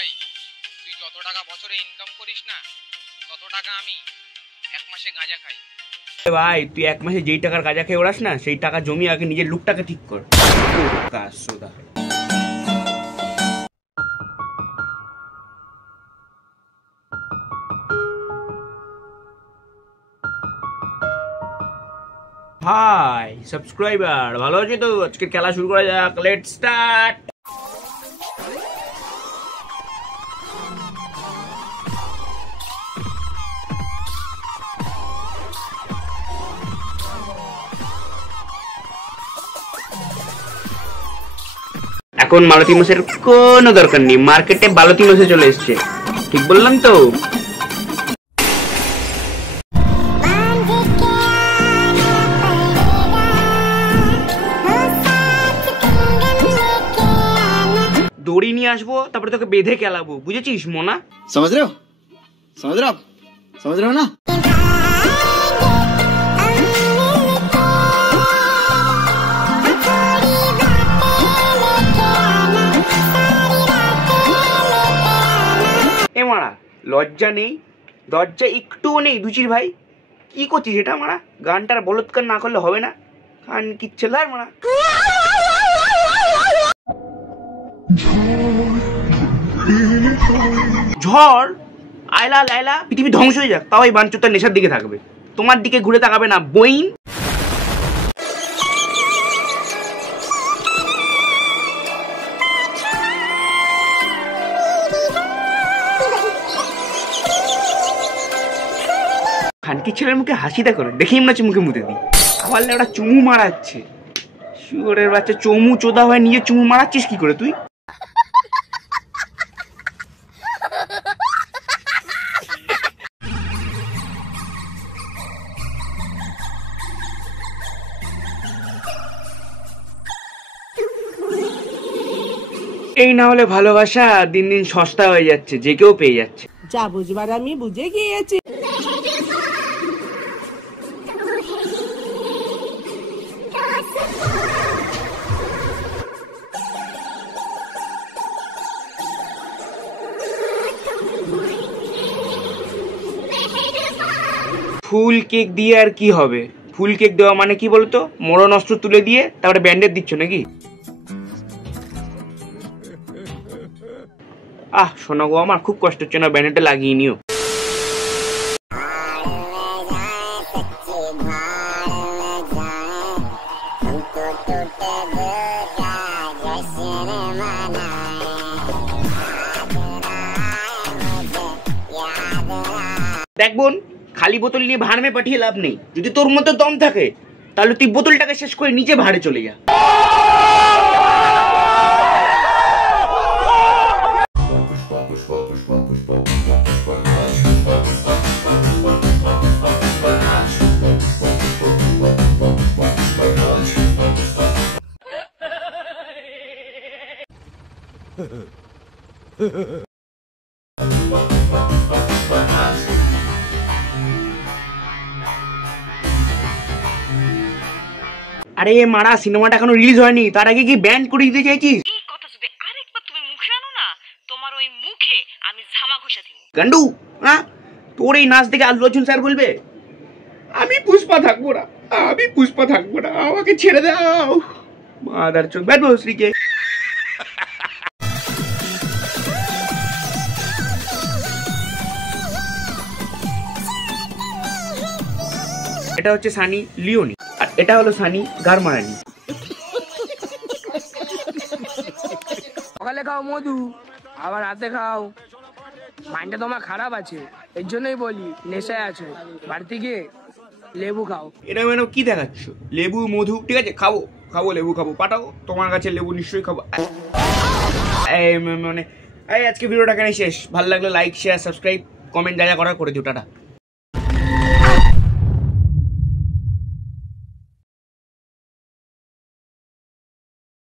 ভাই তুই যত টাকা বছরে ইনকাম করিস না তত টাকা আমি এক মাসে গাঁজা খাই। ভাই তুই এক মাসে যেই টাকার গাঁজা খেয়ে ওড়াস না সেই টাকা জমি আগে নিজের লুকটাকে ঠিক কর। হাই সাবস্ক্রাইবার, ভালো আছো তো? আজকে খেলা শুরু করা যাক, লেটস স্টার্ট। এখন মালতী মাছের কোনো দরকার নেই, মার্কেটে বালতি মাছে চলে এসছে। ঠিক বললাম তো? দড়ি নিয়ে আসবো, তারপরে তোকে বেঁধে খেলাবো, বুঝেছিস মোনা? समझ रहे हो ना? এ মারা, লজ্জা নেই, দরজা একটুও নেই দুচির ভাই? কি করছিস এটা মারা? গানটার বলৎকার না করলে হবে না, গান কিচ্ছে লার মারা। ঝড় আয়লা লাইলা পৃথিবী ধ্বংস হয়ে যাক, তাও এই বাঞ্চুতার নেশার দিকে থাকবে, তোমার দিকে ঘুরে তাকাবে না বইন। খানকি ছেলের মুখে হাসিটা করে দেখেই মনে হচ্ছে মুখে মুতে দিই। আবার ওটা চুমু মারাচ্ছে, শুয়োরের বাচ্চা, চমু চোদা হয়ে নিজে চুমু মারাচ্ছিস কি করে তুই? এই না হলে ভালোবাসা দিন দিন সস্তা হয়ে যাচ্ছে, যে কেউ পেয়ে যাচ্ছে। যা বুঝবার আমি বুঝে গিয়েছি। ফুল কেক দিয়ে আর কি হবে? ফুল কেক দেওয়া মানে কি বলতো? মরণ অস্ত্র তুলে দিয়ে তারপরে ব্যান্ডেজ দিচ্ছ নাকি? শোনো গো, আমার খুব কষ্ট হচ্ছে না, ব্যান্ডেজটা লাগিয়ে নিও। দেখ বোন, খালি বোতল নিয়ে ভাড়মে পাঠিয়ে লাভ নেই। যদি তোর মতো দম থাকে তাহলে তুই বোতলটাকে শেষ করে নিচে ভাড়ে চলে যা। আরে মারা, সিনেমাটা এখনো রিলিজ হয়নি, তার আগে কি ব্যান্ড করে দিতে চাইছিস? এই কথা যদি আরেকবার তুমি মুখে আনো না, তোমার ওই মুখে আমি ঝামা ঘষা দিব। গান্ডু, হ্যাঁ তোর এই নাচ দেখে আল্লু অর্জুন স্যার বলবে আমি পুষ্পা থাকবো না, আমি পুষ্পা থাকবো না, আমাকে ছেড়ে দাও। মাদার চোখ ব্যাট বসরিকে। এটা হচ্ছে সানি লিওনি, আর এটা হলো সানি গারমারানি। সকালে খাও মধু, আবার রাতে খাও। মাইন্ডটা তোমার খারাপ আছে, এর জন্যই বলি নেশায় আছো। বাড়িতে গিয়ে লেবু খাও। এটা মানে কি দেখাচ্ছ? লেবু মধু ঠিক আছে, খাবো খাবো, লেবু খাবো, পাঠাও তোমার কাছে লেবু নিশ্চয়ই খাবো। মানে আজকে ভিডিওটা এখানে শেষ। ভালো লাগলে লাইক শেয়ার সাবস্ক্রাইব কমেন্ট যা যা করার করে দিও। টাটা।